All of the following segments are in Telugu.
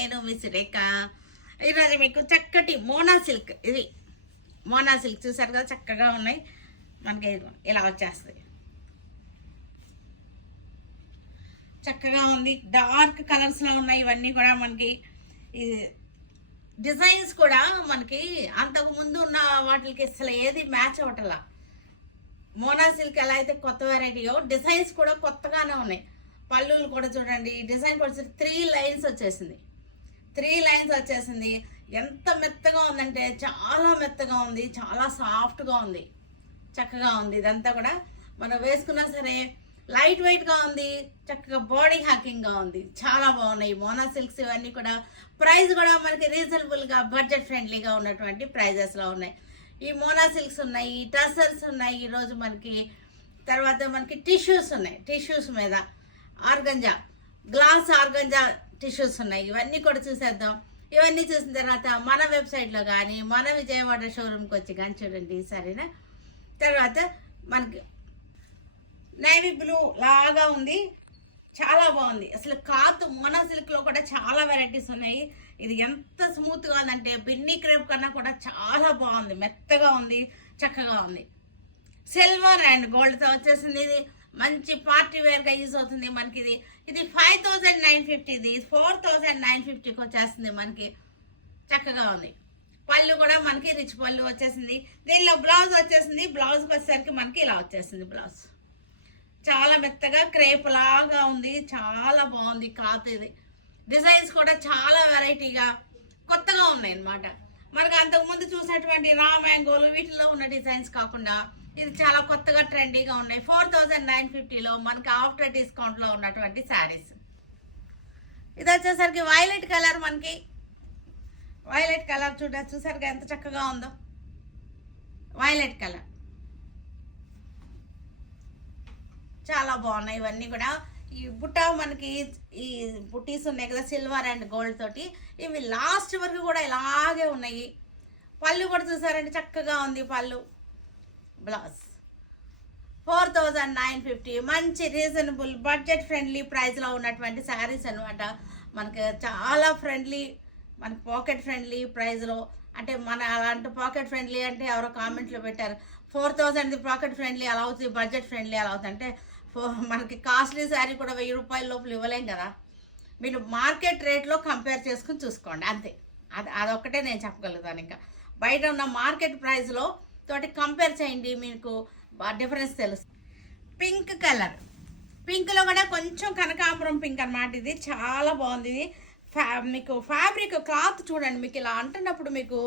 నేను మీ సురేఖ. ఈరోజు మీకు చక్కటి మోనా సిల్క్, ఇది మోనా సిల్క్ చూసారు కదా, చక్కగా ఉన్నాయి. మనకి ఇలా వచ్చేస్తాయి, చక్కగా ఉంది. డార్క్ కలర్స్లో ఉన్నాయి ఇవన్నీ కూడా. మనకి ఈ డిజైన్స్ కూడా మనకి అంతకు ముందు ఉన్న వాటికి అసలు ఏది మ్యాచ్ అవ్వటలా. మోనా సిల్క్ ఎలా అయితే కొత్త వెరైటీయో, డిజైన్స్ కూడా కొత్తగానే ఉన్నాయి. పళ్ళులు కూడా చూడండి, డిజైన్ కూడా 3 లైన్స్ వచ్చేసింది. 3 లైన్స్ వచ్చేసింది. ఎంత మెత్తగా ఉందంటే చాలా మెత్తగా ఉంది, చాలా సాఫ్ట్గా ఉంది, చక్కగా ఉంది. ఇదంతా కూడా మనం వేసుకున్నా సరే లైట్ వెయిట్గా ఉంది, చక్కగా బాడీ హ్యాకింగ్గా ఉంది. చాలా బాగున్నాయి మోనా సిల్క్స్ ఇవన్నీ కూడా. ప్రైస్ కూడా మనకి రీజనబుల్గా, బడ్జెట్ ఫ్రెండ్లీగా ఉన్నటువంటి ప్రైజెస్లో ఉన్నాయి. ఈ మోనా సిల్క్స్ ఉన్నాయి, టసర్స్ ఉన్నాయి ఈరోజు మనకి. తర్వాత మనకి టిష్యూస్ ఉన్నాయి, టిష్యూస్ మీద ఆర్గంజా, గ్లాస్ ఆర్గంజా టిష్యూస్ ఉన్నాయి. ఇవన్నీ కూడా చూసేద్దాం. ఇవన్నీ చూసిన తర్వాత మన వెబ్సైట్లో కానీ, మన విజయవాడ షోరూమ్కి వచ్చి కానీ చూడండి, సరేనా. తర్వాత మనకి నేవీ బ్లూ లాగా ఉంది, చాలా బాగుంది. అసలు క్లాత్ మోనా సిల్క్లో కూడా చాలా వెరైటీస్ ఉన్నాయి. ఇది ఎంత స్మూత్గా ఉందంటే బిన్నీ క్రేప్ కన్నా కూడా చాలా బాగుంది, మెత్తగా ఉంది, చక్కగా ఉంది. సిల్వర్ అండ్ గోల్డ్తో వచ్చేసింది. ఇది మంచి పార్టీ వేర్గా యూజ్ అవుతుంది మనకి. ఇది 5950, ఇది 4950కి వచ్చేస్తుంది మనకి, చక్కగా ఉంది. పళ్ళు కూడా మనకి రిచ్ పళ్ళు వచ్చేసింది. దీనిలో బ్లౌజ్ వచ్చేసింది. బ్లౌజ్కి వచ్చేసరికి మనకి ఇలా వచ్చేసింది బ్లౌజ్. చాలా మెత్తగా క్రేప్ లాగా ఉంది, చాలా బాగుంది క్లాత్. ఇది డిజైన్స్ కూడా చాలా వెరైటీగా కొత్తగా ఉన్నాయి అన్నమాట. మనకు అంతకుముందు చూసినటువంటి రా మ్యాంగోలు వీటిలో ఉన్న డిజైన్స్ కాకుండా ఇది చాలా కొత్తగా ట్రెండీగా ఉన్నాయి. 4950లో మనకి ఆఫ్టర్ డిస్కౌంట్లో ఉన్నటువంటి శారీస్. ఇది వచ్చేసరికి వైలెట్ కలర్, మనకి వైలెట్ కలర్ చూసారుగా ఎంత చక్కగా ఉందో, వైలెట్ కలర్. చాలా బాగున్నాయి ఇవన్నీ కూడా. ఈ బుట్ట మనకి ఈ బుట్టీస్ ఉన్నాయి కదా, సిల్వర్ అండ్ గోల్డ్ తోటి. ఇవి లాస్ట్ వరకు కూడా ఇలాగే ఉన్నాయి. పళ్ళు కూడా చూసారంటే చక్కగా ఉంది పళ్ళు. బ్లౌజ్ 4950, మంచి రీజనబుల్ బడ్జెట్ ఫ్రెండ్లీ ప్రైస్లో ఉన్నటువంటి శారీస్ అనమాట. మనకి చాలా ఫ్రెండ్లీ, మనకి పాకెట్ ఫ్రెండ్లీ ప్రైస్లో. అంటే మన అలాంటి పాకెట్ ఫ్రెండ్లీ అంటే ఎవరో కామెంట్లో పెట్టారు, 4000 పాకెట్ ఫ్రెండ్లీ అలా అవుతుంది, బడ్జెట్ ఫ్రెండ్లీ అలా అవుతుంది అంటే. మనకి కాస్ట్లీ శారీ కూడా 1000 రూపాయల లోపల ఇవ్వలేం కదా. మీరు మార్కెట్ రేట్లో కంపేర్ చేసుకుని చూసుకోండి, అంతే. అదొక్కటే నేను చెప్పగలుగుతాను. ఇంకా బయట ఉన్న మార్కెట్ ప్రైస్లో తోటి కంపేర్ చేయండి, మీకు డిఫరెన్స్ తెలుస్తుంది. పింక్ కలర్, పింక్లో కూడా కొంచెం కనకాంబరం పింక్ అన్నమాట. ఇది చాలా బాగుంది. ఇది మీకు ఫ్యాబ్రిక్ క్లాత్ చూడండి, మీకు ఇలా అంటున్నప్పుడు మీకు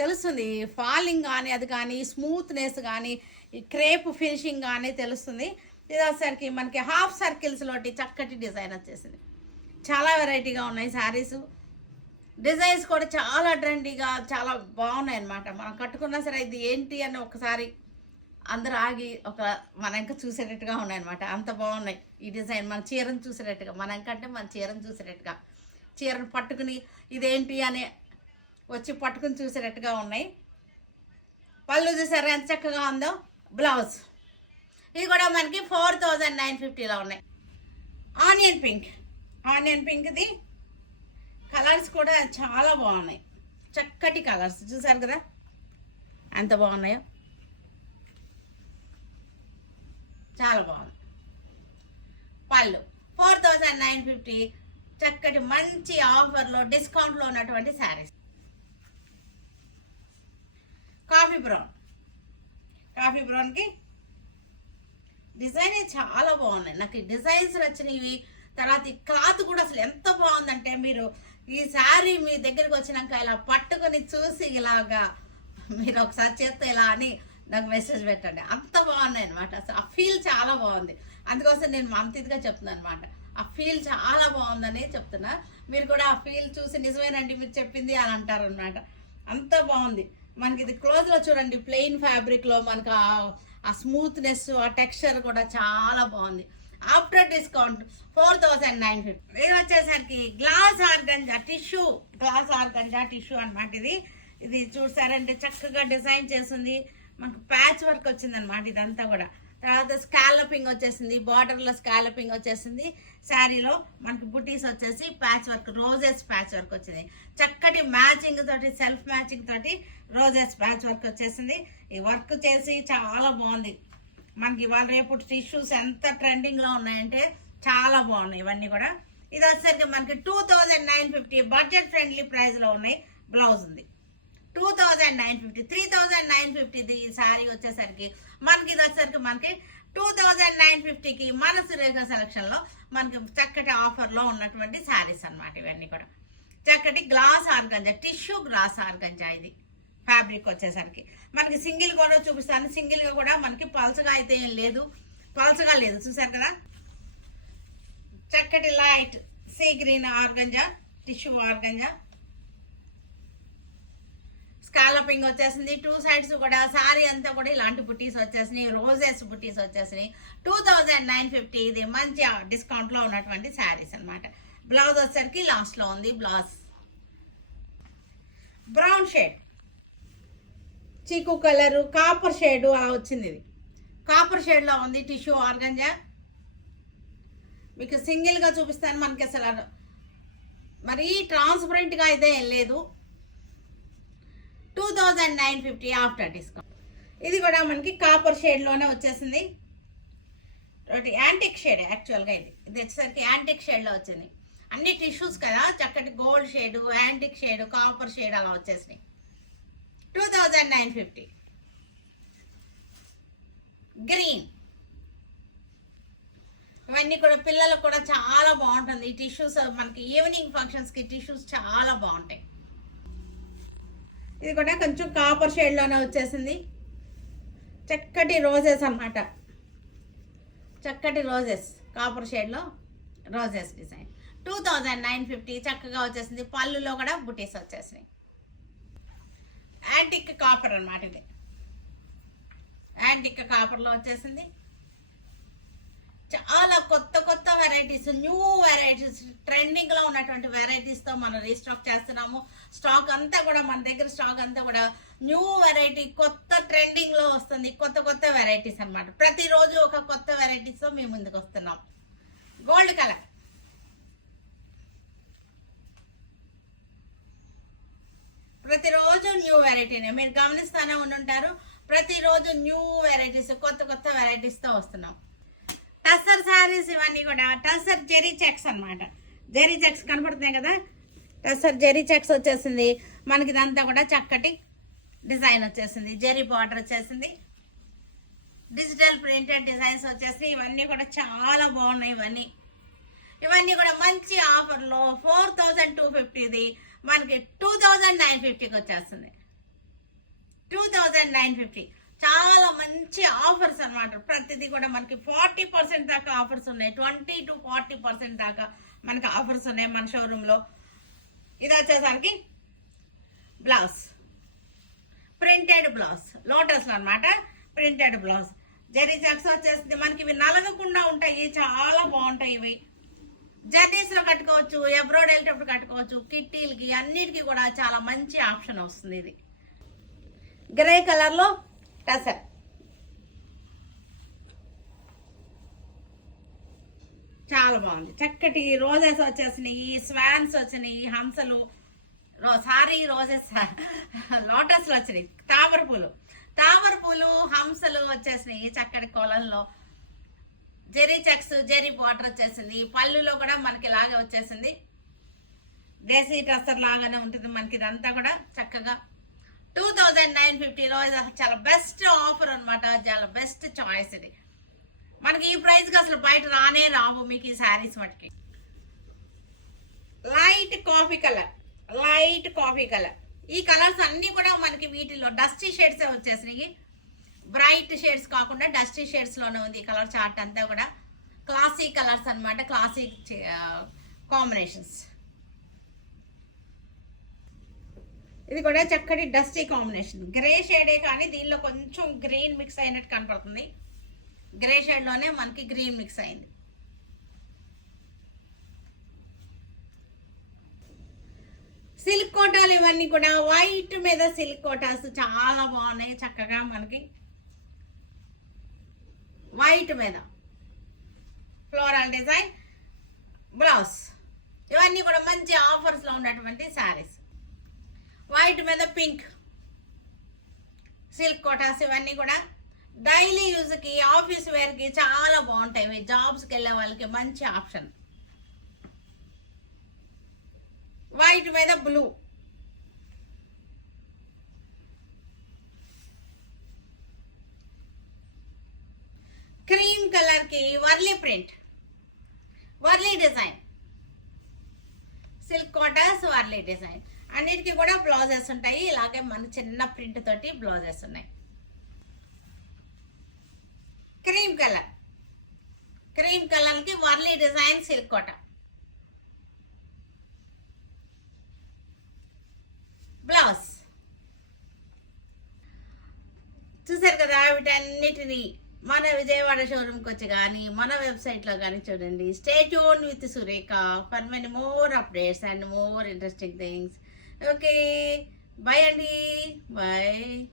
తెలుస్తుంది ఫాలింగ్ కానీ, అది కానీ స్మూత్నెస్ కానీ, ఈ క్రేప్ ఫినిషింగ్ కానీ తెలుస్తుంది. ఇది వచ్చేసరికి మనకి హాఫ్ సర్కిల్స్లోటి చక్కటి డిజైన్ వచ్చేసింది. చాలా వెరైటీగా ఉన్నాయి శారీస్. డిజైన్స్ కూడా చాలా ట్రెండీగా చాలా బాగున్నాయి అన్నమాట. మనం కట్టుకున్నా సరే ఇది ఏంటి అని ఒకసారి అందరూ ఆగి మన ఇంకా చూసేటట్టుగా ఉన్నాయన్నమాట. అంత బాగున్నాయి ఈ డిజైన్. మన చీరను చూసేటట్టుగా, మన ఇంకంటే మన చీరను చూసేటట్టుగా, చీరను పట్టుకుని ఇదేంటి అని వచ్చి పట్టుకుని చూసేటట్టుగా ఉన్నాయి. పళ్ళు చూసారా ఎంత చక్కగా ఉందో. బ్లౌజ్ ఇది కూడా మనకి 4950లో ఉన్నాయి. ఆనియన్ పింక్, ఆనియన్ పింక్ది కలర్స్ కూడా చాలా బాగున్నాయి, చక్కటి కలర్స్. చూసారు కదా ఎంత బాగున్నాయో, చాలా బాగుంది. పళ్ళు 4950, చక్కటి మంచి ఆఫర్లో డిస్కౌంట్లో ఉన్నటువంటి శారీస్. కాఫీ బ్రౌన్, కాఫీ బ్రౌన్కి డిజైన్ చాలా బాగున్నాయి. నాకు ఈ డిజైన్స్ నచ్చినవి. తర్వాత ఈ క్లాత్ కూడా అసలు ఎంత బాగుందంటే, మీరు ఈ శారీ మీ దగ్గరికి వచ్చినాక ఇలా పట్టుకొని చూసి ఇలాగా మీరు ఒకసారి చేస్తే ఇలా అని నాకు మెసేజ్ పెట్టండి. అంత బాగున్నాయి అనమాట. అసలు ఆ ఫీల్ చాలా బాగుంది. అందుకోసం నేను అంత ఇదిగా చెప్తున్నాను అనమాట. ఆ ఫీల్ చాలా బాగుందని చెప్తున్నా. మీరు కూడా ఆ ఫీల్ చూసి నిజమేనండి మీరు చెప్పింది అని అంటారు అనమాట. అంత బాగుంది. మనకి ఇది క్లోజ్లో చూడండి, ప్లెయిన్ ఫ్యాబ్రిక్లో మనకు ఆ స్మూత్నెస్, ఆ టెక్స్చర్ కూడా చాలా బాగుంది. After discount 4950. ఇది వచ్చేసరికి glass organza tissue, glass organza tissue అనమాట. ఇది చూసారంటే చక్కగా డిజైన్ చేసింది, మనకు ప్యాచ్ వర్క్ వచ్చింది అనమాట ఇదంతా కూడా. తర్వాత స్కాలపింగ్ వచ్చేసింది, బార్డర్లో స్కాలపింగ్ వచ్చేసింది. శారీలో మనకి బుటీస్ వచ్చేసి patch work, roses patch work వచ్చింది. చక్కటి మ్యాచింగ్ తోటి, సెల్ఫ్ మ్యాచింగ్ తోటి రోజెస్ ప్యాచ్ వర్క్ వచ్చేసింది. ఈ వర్క్ చేసి చాలా బాగుంది. మనకి ఇవాళ రేపు టిష్యూస్ ఎంత ట్రెండింగ్లో ఉన్నాయంటే చాలా బాగున్నాయి ఇవన్నీ కూడా. ఇది వచ్చేసరికి మనకి 2950 బడ్జెట్ ఫ్రెండ్లీ ప్రైస్లో ఉన్నాయి. బ్లౌజ్ ఉంది 2950, 3950 ఈ శారీ వచ్చేసరికి మనకి. ఇది వచ్చేసరికి మనకి 2950కి మనసు రేఖ సెలక్షన్లో మనకి చక్కటి ఆఫర్లో ఉన్నటువంటి శారీస్ అన్నమాట. ఇవన్నీ కూడా చక్కటి glass organza, tissue glass organza. ఇది ఫ్యాబ్రిక్ వచ్చేసరికి మనకి సింగిల్ కూడా చూపిస్తాను. సింగిల్గా కూడా మనకి పల్చగా అయితే ఏం లేదు, పల్చగా లేదు, చూసారు కదా. చక్కటి light sea green organza, tissue organza, scalloping వచ్చేసింది. 2 సైడ్స్ కూడా సారీ అంతా కూడా ఇలాంటి బుటీస్ వచ్చేసినాయి, రోజెస్ బుటీస్ వచ్చేసినాయి. 2950 ఇది మంచి డిస్కౌంట్లో ఉన్నటువంటి శారీస్ అనమాట. బ్లౌజ్ వచ్చేసరికి లాస్ట్లో ఉంది. బ్లౌజ్ బ్రౌన్ షేడ్, చీకు కలరు, కాపర్ షేడ్ అలా వచ్చింది. ఇది కాపర్ షేడ్లో ఉంది. టిష్యూ ఆర్గంజా మీకు సింగిల్గా చూపిస్తాను. మనకి అసలు మరీ ట్రాన్స్పరెంట్గా అయితే ఏం లేదు. 2950 ఆఫ్టర్ డిస్కౌంట్. ఇది కూడా మనకి కాపర్ షేడ్లోనే వచ్చేసింది. యాంటిక్ షేడ్ యాక్చువల్గా ఇది వచ్చేసరికి యాంటిక్ షేడ్లో వచ్చింది. అన్ని టిష్యూస్ కదా, చక్కటి gold shade, antique shade, copper shade అలా వచ్చేసినాయి. 2950. గ్రీన్, ఇవన్నీ కూడా పిల్లలకు కూడా చాలా బాగుంటుంది. ఈ టిష్యూస్ మనకి ఈవినింగ్ ఫంక్షన్స్కి టిష్యూస్ చాలా బాగుంటాయి. ఇది కూడా కొంచెం కాపర్ షేడ్లోనే వచ్చేసింది. చక్కటి రోజెస్ అన్నమాట, చక్కటి రోజెస్, కాపర్ షేడ్లో రోజెస్ డిజైన్. 2950 చక్కగా వచ్చేసింది. పళ్ళులో కూడా బుటీస్ వచ్చేసినాయి. యాంటిక్ కాపర్ అన్నమాట. ఇది యాంటిక్ కాపర్లో వచ్చేసింది. చాలా కొత్త కొత్త వెరైటీస్, న్యూ వెరైటీస్, ట్రెండింగ్లో ఉన్నటువంటి వెరైటీస్తో మనం రీస్టాక్ చేస్తున్నాము. స్టాక్ అంతా కూడా మన దగ్గర స్టాక్ అంతా కూడా న్యూ వెరైటీ, కొత్త ట్రెండింగ్లో వస్తుంది. కొత్త కొత్త వెరైటీస్ అన్నమాట. ప్రతిరోజు ఒక కొత్త వెరైటీస్తో మేము ముందుకు వస్తున్నాం. గోల్డ్ కలర్, ప్రతిరోజు న్యూ వెరైటీనే మీరు గమనిస్తానే ఉండుంటారు. ప్రతిరోజు న్యూ వెరైటీస్, కొత్త కొత్త వెరైటీస్తో వస్తున్నాం. టస్సర్ శారీస్ ఇవన్నీ కూడా టస్సర్ జెరీ చెక్స్ అన్నమాట. జెరీ చెక్స్ కనపడుతున్నాయి కదా, టస్సర్ జెరీ చెక్స్ వచ్చేసింది మనకి. ఇదంతా కూడా చక్కటి డిజైన్ వచ్చేసింది. జెరీ బార్డర్ వచ్చేసింది. డిజిటల్ ప్రింటెడ్ డిజైన్స్ వచ్చేసి ఇవన్నీ కూడా చాలా బాగున్నాయి. ఇవన్నీ కూడా మంచి ఆఫర్లో 4250 మనకి 2950కి వచ్చేస్తుంది. 2950 చాలా మంచి ఆఫర్స్ అన్నమాట. ప్రతిదీ కూడా మనకి 40% దాకా ఆఫర్స్ ఉన్నాయి. 20 to 40% దాకా మనకి ఆఫర్స్ ఉన్నాయి మన షోరూంలో. ఇది వచ్చేసరికి బ్లౌజ్, ప్రింటెడ్ బ్లౌజ్, లోటస్లో అనమాట. ప్రింటెడ్ బ్లౌజ్, జెరీ చెక్స్ వచ్చేసింది మనకి. ఇవి నలగకుండా ఉంటాయి, చాలా బాగుంటాయి. ఇవి జర్నీస్లో కట్టుకోవచ్చు, అబ్రాడ్ వెళ్ళేటప్పుడు కట్టుకోవచ్చు, కిట్టీలకి అన్నిటికీ కూడా చాలా మంచి ఆప్షన్ వస్తుంది. ఇది గ్రే కలర్లో టసర్, చాలా బాగుంది. చక్కటి రోజెస్ వచ్చేసినాయి, స్వాన్స్ వచ్చినాయి, హంసలు, సారీ రోజెస్, లోటస్లు వచ్చినాయి, తామర పూలు, హంసలు వచ్చేసినాయి. చక్కటి కొలల్లో జెరీ చెక్స్, జెరీ బార్డర్ వచ్చేసింది. పళ్ళులో కూడా మనకి లాగే వచ్చేసింది. దేశీ టస్సర్ లాగానే ఉంటుంది మనకి. ఇదంతా కూడా చక్కగా 2950లో చాలా బెస్ట్ ఆఫర్ అనమాట. చాలా బెస్ట్ చాయిస్ ఇది. మనకి ఈ ప్రైస్కి అసలు బయట రావు మీకు ఈ శారీస్ మటుకి. లైట్ కాఫీ కలర్, ఈ కలర్స్ అన్నీ కూడా మనకి వీటిలో డస్టీ షేడ్స్ వచ్చేసినాయి. బ్రైట్ షేడ్స్ కాకుండా డస్టీ షేడ్స్లోనే ఉంది ఈ కలర్ చార్ట్ అంతా కూడా. క్లాసిక్ కలర్స్ అనమాట, క్లాసిక్ కాంబినేషన్స్. ఇది కూడా చక్కటి డస్టీ కాంబినేషన్. గ్రే షేడే కానీ దీనిలో కొంచెం గ్రీన్ మిక్స్ అయినట్టు కనపడుతుంది. గ్రే షేడ్లోనే మనకి గ్రీన్ మిక్స్ అయింది. సిల్క్ కోటాలు ఇవన్నీ కూడా వైట్ మీద సిల్క్ కోటాస్ చాలా బాగున్నాయి. చక్కగా మనకి వైట్ మీద ఫ్లోరల్ డిజైన్ బ్లౌజ్. ఇవన్నీ కూడా మంచి ఆఫర్స్లో ఉన్నటువంటి శారీస్. వైట్ మీద పింక్ సిల్క్ కోటాస్, ఇవన్నీ కూడా డైలీ యూజ్కి ఆఫీస్ వేర్కి చాలా బాగుంటాయి. జాబ్స్కి వెళ్ళే వాళ్ళకి మంచి ఆప్షన్. వైట్ మీద బ్లూ, క్రీమ్ కలర్కి Warli print, Warli design, silk కోటాస్ వర్లీ డిజైన్. అన్నిటికీ కూడా బ్లౌజెస్ ఉంటాయి. ఇలాగే మన చిన్న ప్రింట్ తోటి బ్లౌజెస్ ఉన్నాయి. క్రీమ్ కలర్కి వర్లీ డిజైన్ సిల్క్ కోట, బ్లౌజ్. చూసారు కదా, వీటన్నిటిని మన విజయవాడ షోరూమ్కి వచ్చి కానీ మన వెబ్సైట్లో కానీ చూడండి. Stay tune with Surekha for many more updates and more interesting things. Okay, bye అండి, బాయ్.